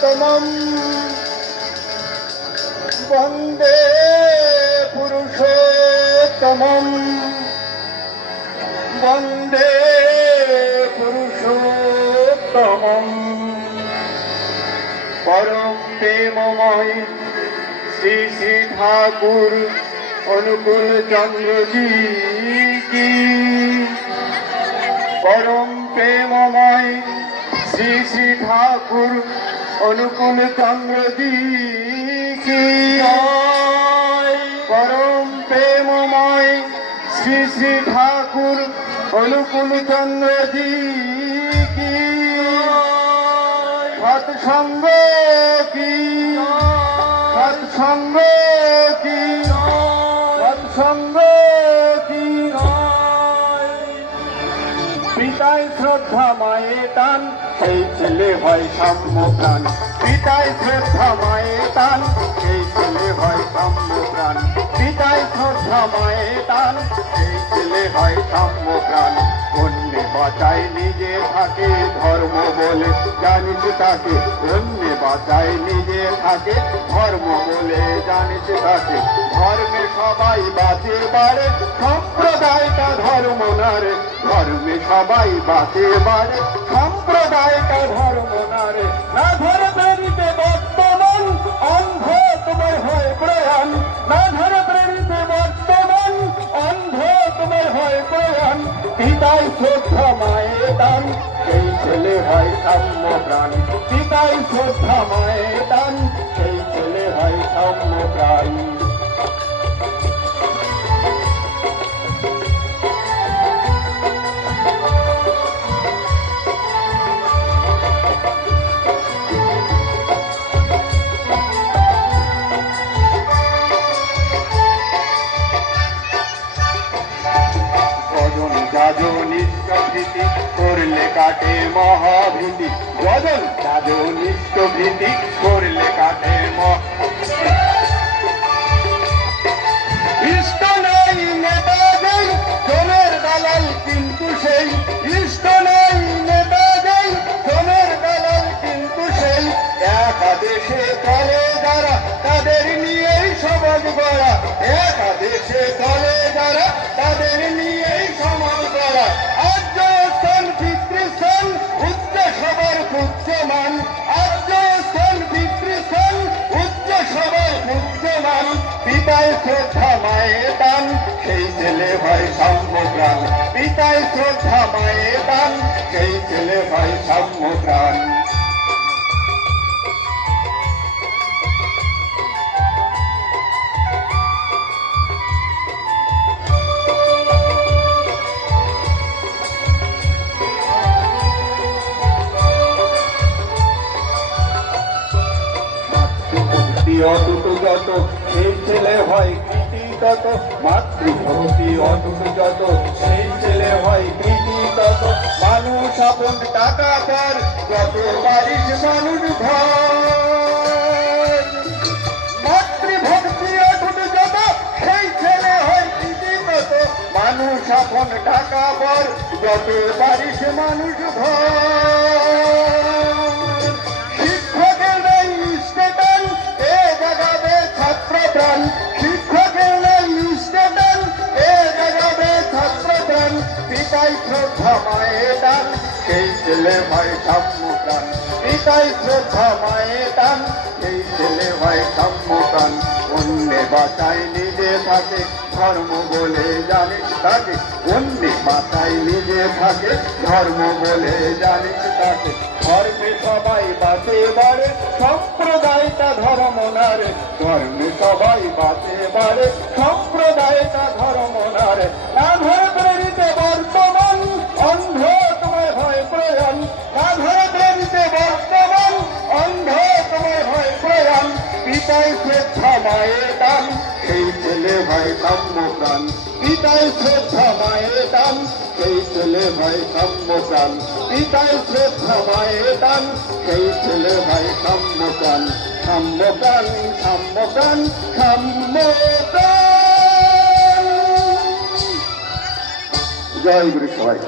পুরুষোত্তমম বন্দে পুরুষোত্তমম বন্দে পুরুষোত্তমম। পরম প্রেমময় শ্রী শ্রী ঠাকুর অনুকূল চন্দ্রজি কি, পরম প্রেমময় শ্রী শ্রী ঠাকুর অনুকূল চন্দ্রজি কি, পরম প্রেমময় শ্রী শ্রী ঠাকুর অনুকূল চন্দ্রজি কি, সৎসঙ্গ কি, সৎসঙ্গ কি, সৎসঙ্গ কি। পিতায় শ্রদ্ধা মায়ে টান, সেই ছেলে হয় সাম্যপ্রাণ। পিতায় শ্রদ্ধা মায়ে টান, সেই ছেলে হয় সাম্যপ্রাণ। পিতায় শ্রদ্ধা মায়ে টান, সেই ছেলে হয় সাম্যপ্রাণ। অন্যে বাঁচায় নিজে থাকে ধর্ম বলে জানিস তাকে, অন্যে বাঁচায় নিজে থাকে ধর্ম বলে জানিস তাকে। ধর্মে সবাই বাঁচে বাড়ে, সম্প্রদায়টা ধর্ম না রে। ধর্মে সবাই বাঁচে বাড়ে, সম্প্রদায়টা ধর্ম না রে। না ধরে প্রেরিতে বর্তমান, অন্ধ তোমার হয় প্রয়াণ। না ধরে প্রেরিতে বর্তমান, অন্ধ তোমার হয় প্রয়াণ। পিতায় শ্রদ্ধা মায়ে দান, সেই ছেলে হয় সাম্যপ্রাণ। পিতায় শ্রদ্ধা মায়ে দান, সেই ছেলে হয় সাম্যপ্রাণ। নিত্য ভীতি করলে কাটে মহাভীতি। যজন যাজ নিত্য ভীতি করলে কাটে ইষ্ট নেই নেতা যাই জনের দালাল কিন্তু সেই। ইষ্ট নেই নেতা যাই জনের দালাল কিন্তু সেই। একাদেশে চলে যারা তাদের নিয়েই সমাজ গড়া। একাদেশে চলে যারা তাদের নিয়েই সমাজ গড়া। আর্য স্থান পিতৃস্থান উচ্চ সবার পূজ্যমান। আর্য স্থান পিতৃস্থান উচ্চ সবার পূজ্যমান। পিতায় শ্রদ্ধা মায়ে দান, সেই ছেলে হয় সাম্যপ্রাণ। পিতায় শ্রদ্ধা মায়ে দান, সেই ছেলে হয় সাম্যপ্রাণ। অটুট যত সেই ছেলে হয় কৃতি তত। মাতৃভক্তি অটুট যত সেই ছেলে হয় কৃতি তত। মানুষ আপন টাকা পর যত বারিশ মানুষ ঘর। মাতৃভক্তি অটুট যত সেই ছেলে হয় কৃতি তত। মানুষ আপন টাকা পর যত বারিশ মানুষ ঘর। শিক্ষকের নেই স্টেটান, এ জাগাবে ছাত্রপ্রাণ। শিক্ষকের নেই স্টেটান, এ জাগাবে ছাত্রপ্রাণ। পিতায় শ্রদ্ধা মায়ে দান, সেই ছেলে হয় সাম্যপ্রাণ। পিতায় শ্রদ্ধা মায়ে দান, সেই ছেলে হয় সাম্যপ্রাণ। অন্যে বাঁচায় নিজে থাকে ধর্ম বলে জানিস তাকে। অন্যে বাঁচায় নিজে থাকে ধর্ম বলে জানিস তাকে। ধর্মে সবাই বাঁচে বাড়ে, সম্প্রদায়টা ধর্ম না রে। ধর্মে সবাই বাঁচে বাড়ে, সম্প্রদায়টা ধর্ম না রে। না ধরে প্রেরিতে বর্তমান, অন্ধ তোমায় হয় প্রয়াণ। না ধরে প্রেরিতে বর্তমান, অন্ধ তোমায় হয় প্রয়াণ। পিতায় শ্রদ্ধা মায়ে দান, সেই ছেলে হয় সাম্যপ্রাণ। পিতায় শ্রদ্ধা মায়ে দান, সেই ছেলে হয় সাম্যপ্রাণ। পিতায় শ্রদ্ধা মায়ে দান, সেই ছেলে হয় সাম্যপ্রাণ। সাম্যপ্রাণ সাম্যপ্রাণ সাম্যপ্রাণ। জয় গুরু সবাই।